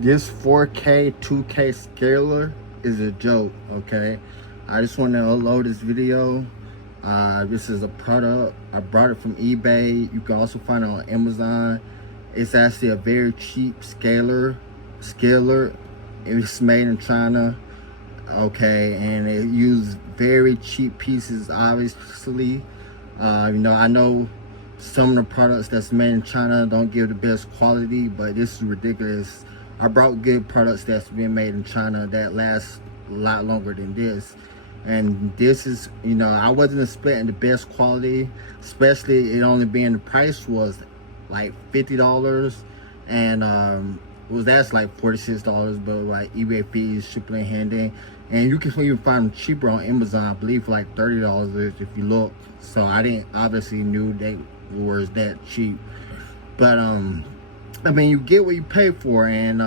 This 4K 2K scaler is a joke, okay? I just want to upload this video. This is a product. I brought it from eBay. You can also find it on Amazon. It's actually a very cheap scaler. It's made in China, okay? And it uses very cheap pieces, obviously. I know some of the products that's made in China don't give the best quality, but this is ridiculous. I brought good products that's been made in China that last a lot longer than this. And this is, I wasn't expecting the best quality, especially it only being, the price was like $50, and that's like $46, but like eBay fees, shipping and handling. And you can even find them cheaper on Amazon, I believe, for like $30 if you look. So I didn't obviously knew they was that cheap, but I mean, you get what you pay for. And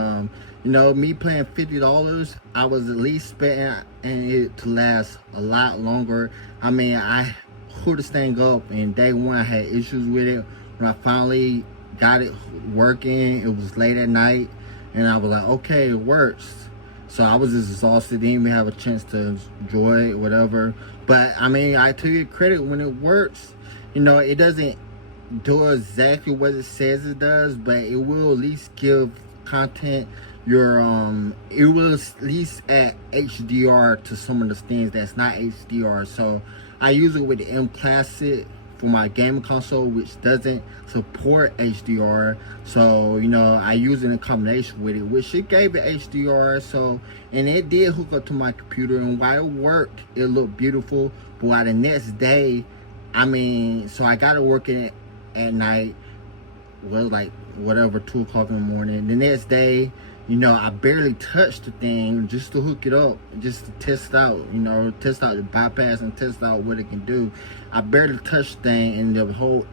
me paying $50, I was at least expecting it to last a lot longer. I mean, I hooked this thing up, and day one I had issues with it. When I finally got it working, it was late at night, and I was like, okay, it works. So I was just exhausted, didn't even have a chance to enjoy it, whatever. But I mean, I took it credit when it works. It doesn't do exactly what it says it does, but it will at least give content. It will at least add HDR to some of the things that's not HDR. So I use it with the M Classic for my gaming console, which doesn't support HDR. So I use it in combination with it, which it gave it HDR. So, and it did hook up to my computer, and while it worked, it looked beautiful. But while the next day, so I got it working at night, was like whatever, 2 o'clock in the morning. The next day, I barely touched the thing just to hook it up, just to test out, test out the bypass and test out what it can do. I barely touched the thing, and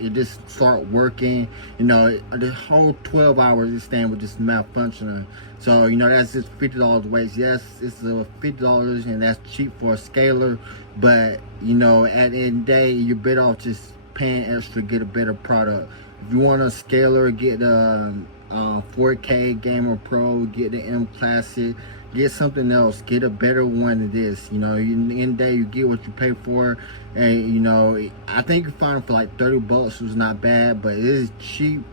it just started working. The whole 12 hours this thing was just malfunctioning. So that's just $50 waste. Yes, it's $50, and that's cheap for a scaler, but at the end of the day, you're better off just paying extra to get a better product. If you want a scaler, get the 4K Gamer Pro, get the M Classic, get something else, get a better one than this. In the end of the day, you get what you pay for. And I think you find it for like $30, was not bad, but it is cheap.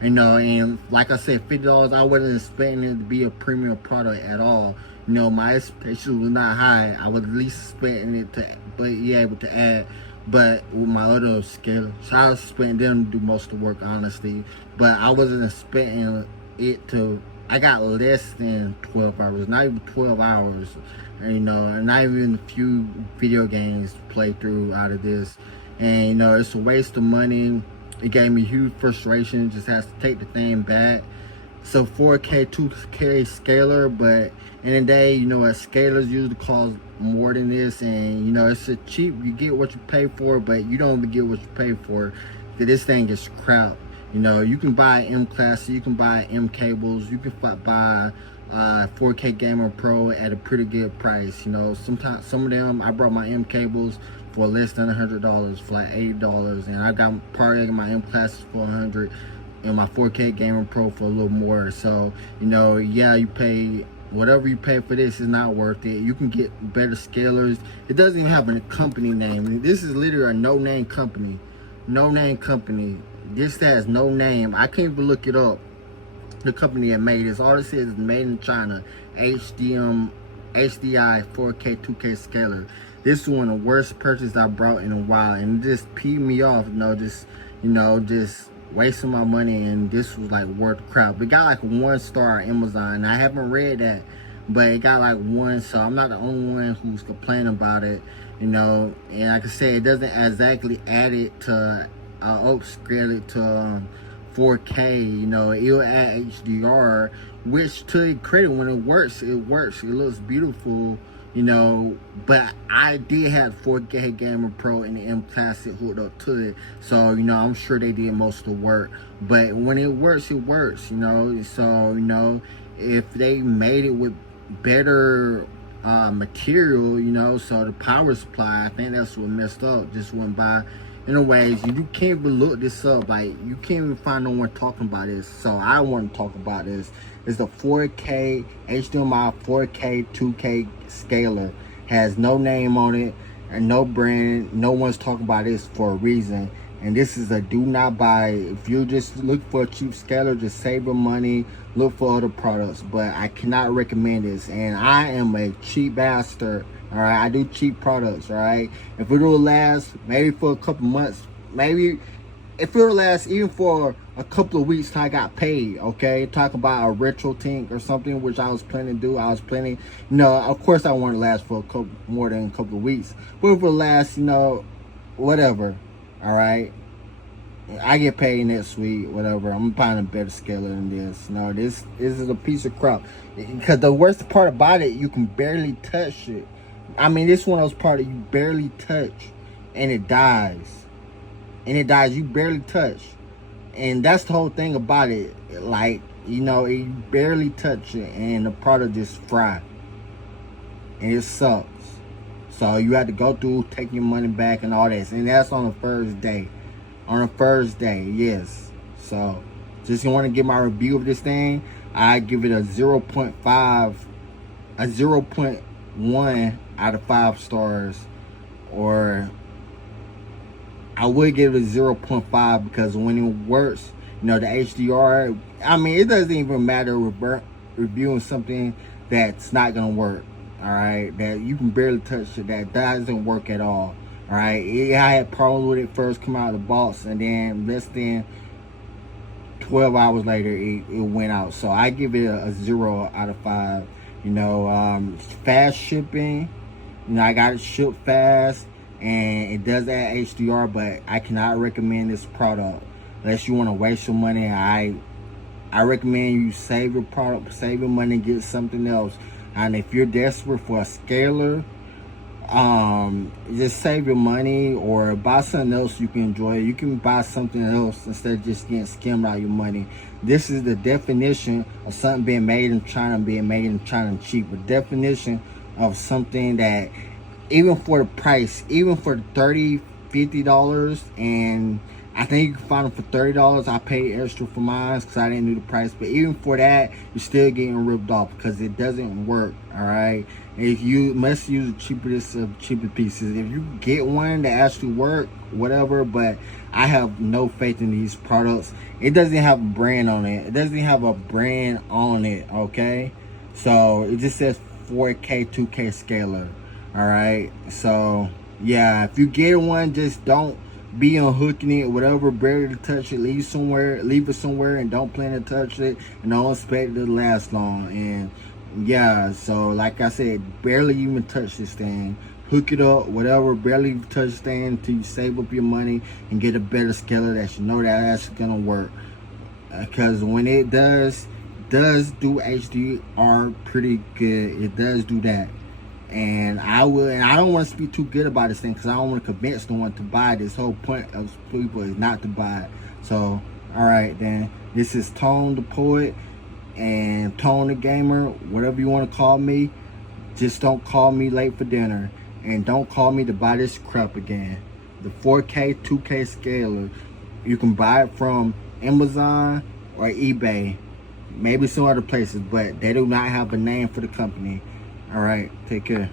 And like I said, $50, I wasn't expecting it to be a premium product at all. My expectations was not high. I was at least expecting it to be able to add. But with my other scale, so I was expecting them to do most of the work, honestly. But I wasn't expecting it to. I got less than 12 hours, not even 12 hours, and not even a few video games to play through out of this. And it's a waste of money. It gave me huge frustration. Just has to take the thing back. So 4K 2K scaler, but in the day, a scaler's usually cost more than this, and it's a cheap. You get what you pay for, but you don't get what you pay for. This thing is crap. You can buy M Classic, you can buy M cables, you can buy 4K Gamer Pro at a pretty good price. Sometimes some of them, I brought my M cables for less than $100, for like $80, and I got probably my M Classic for $100. And my 4K Gamer Pro for a little more. So yeah, you pay whatever you pay for this is not worth it. You can get better scalers. It doesn't even have a company name. This is literally a no-name company. This has no name. I can't even look it up, the company that made this. All it says is made in China. HDMI 4K 2K scaler. This is one of the worst purchases I brought in a while, and it just peed me off. Just wasting my money, and this was like worth crap. It got like 1 star on Amazon. I haven't read that, but it got like 1, so I'm not the only one who's complaining about it. And like I said, it doesn't exactly add it to upscale it to 4K. It'll add HDR, which, to its credit, when it works, it looks beautiful. But I did have 4K Gamer Pro and the M Classic hooked up to it, so I'm sure they did most of the work. But when it works, it works. So if they made it with better material, so the power supply, I think that's what messed up. Just went by, Anyways, you can't even look this up. Like, you can't even find no one talking about this. So I want to talk about this. It's the 4K HDMI 4K 2K scaler. Has no name on it and no brand. No one's talking about this for a reason. And this is a do not buy. If you just look for a cheap scaler, just save your money. Look for other products. But I cannot recommend this. And I am a cheap bastard. All right, I do cheap products. All right, if it will last maybe for a couple months, maybe if it will last even for a couple of weeks till I got paid. Okay, talk about a retro tank or something, which I was planning to do. I was planning, of course I want to last for a couple more than a couple of weeks. But if it will last, whatever. All right, I get paid next week, whatever. I'm buying a better scaler than this. No, this is a piece of crap. Because the worst part about it, you can barely touch it. I mean, this one of those parts you barely touch and it dies. And it dies, you barely touch. And that's the whole thing about it. Like, you barely touch it and the product just fry. And it sucks. So you have to go through, take your money back and all this. And that's on the first day. On the first day, yes. So, just want to give my review of this thing. I give it a 0.5, a 0.1 out of 5 stars, or I would give it a 0.5 because when it works, the HDR, I mean, it doesn't even matter reviewing something that's not gonna work. All right, that you can barely touch it, that doesn't work at all. All right, I had problems with it first come out of the box, and then less than 12 hours later it went out. So I give it a 0 out of 5. Fast shipping. I got it shipped fast, and it does add HDR, but I cannot recommend this product unless you want to waste your money. I recommend you save your product, save your money, get something else. And if you're desperate for a scaler, just save your money or buy something else you can enjoy. You can buy something else instead of just getting skimmed out your money. This is the definition of something being made in China, cheap. The definition of something that even for the price, even for $30, $50, and I think you can find them for $30. I paid extra for mine because I didn't know the price. But even for that, you're still getting ripped off because it doesn't work. All right. If you must use the cheapest of cheaper pieces. If you get one that actually work, whatever. But I have no faith in these products. It doesn't have a brand on it. It doesn't have a brand on it. Okay. So it just says 4K 2K scaler. All right. So yeah, if you get one, just don't be unhooking it, whatever, barely to touch it, leave it somewhere and don't plan to touch it, and don't expect it to last long. And yeah, so like I said, barely even touch this thing. Hook it up, whatever, barely touch this thing until you save up your money and get a better scaler that you know that actually gonna work. Because when it does do HDR pretty good. It does do that. And I don't want to speak too good about this thing because I don't want to convince no one to buy it. This whole point of people is not to buy it. So, all right, then. This is Tone the Poet and Tone the Gamer, whatever you want to call me. Just don't call me late for dinner. And don't call me to buy this crap again. The 4K 2K scaler. You can buy it from Amazon or eBay. Maybe some other places, but they do not have a name for the company. All right, take care.